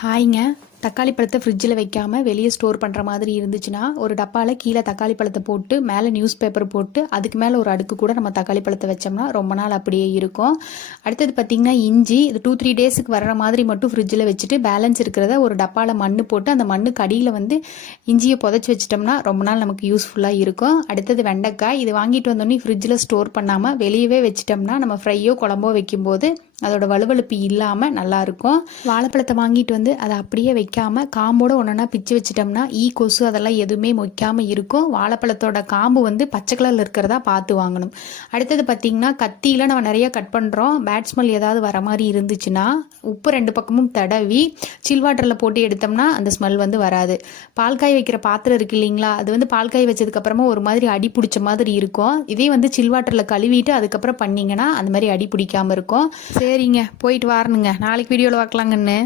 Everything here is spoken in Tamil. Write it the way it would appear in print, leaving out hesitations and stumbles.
ஹாய்ங்க. தக்காளி பழத்தை ஃப்ரிட்ஜில் வைக்காமல் வெளியே ஸ்டோர் பண்ணுற மாதிரி இருந்துச்சுன்னா ஒரு டப்பாவில் கீழே தக்காளி பழத்தை போட்டு மேலே நியூஸ் பேப்பர் போட்டு அதுக்கு மேலே ஒரு அடுக்கு கூட நம்ம தக்காளி பழத்தை வச்சோம்னா ரொம்ப நாள் அப்படியே இருக்கும். அடுத்தது பார்த்திங்கன்னா இஞ்சி இது 2-3 டேஸுக்கு வர்ற மாதிரி மட்டும் ஃப்ரிட்ஜில் வச்சுட்டு பேலன்ஸ் இருக்கிறத ஒரு டப்பாவில் மண் போட்டு அந்த மண்ணுக்கு அடியில் இஞ்சியை புதைச்சி வச்சிட்டோம்னா ரொம்ப நாள் நமக்கு யூஸ்ஃபுல்லாக இருக்கும். அடுத்தது வெண்டைக்காய் இது வாங்கிட்டு வந்தோடனே ஃப்ரிட்ஜில் ஸ்டோர் பண்ணாமல் வெளியவே வச்சிட்டோம்னா நம்ம ஃப்ரையோ குழம்போ வைக்கும்போது அதோட வலுவலுப்பு இல்லாமல் நல்லாயிருக்கும். வாழைப்பழத்தை வாங்கிட்டு வந்து அதை அப்படியே வைக்காமல் காம்போடு ஒன்றா பிச்சு வச்சிட்டோம்னா கொசு அதெல்லாம் எதுவுமே மொய்க்காமல் இருக்கும். வாழைப்பழத்தோட காம்பு பச்சை கலரில் இருக்கிறதா பார்த்து வாங்கணும். அடுத்தது பார்த்திங்கன்னா கத்தியில் நம்ம நிறைய கட் பண்ணுறோம். பேட் ஸ்மெல் ஏதாவது வர மாதிரி இருந்துச்சுன்னா உப்பு 2 பக்கமும் தடவி சில் வாட்டரில் போட்டு எடுத்தோம்னா அந்த ஸ்மெல் வராது. பால்காய் வைக்கிற பாத்திரம் இருக்கு இல்லைங்களா, அது பால்காய் வச்சதுக்கப்புறமா ஒரு மாதிரி அடி பிடிச்ச மாதிரி இருக்கும். இதே சில் வாட்டரில் கழுவிட்டு அதுக்கப்புறம் பண்ணிங்கன்னா அந்த மாதிரி அடி பிடிக்காமல் இருக்கும். சரிங்க, போயிட்டு வரணுங்க. நாளைக்கு வீடியோவில் பார்க்கலாங்கன்னு.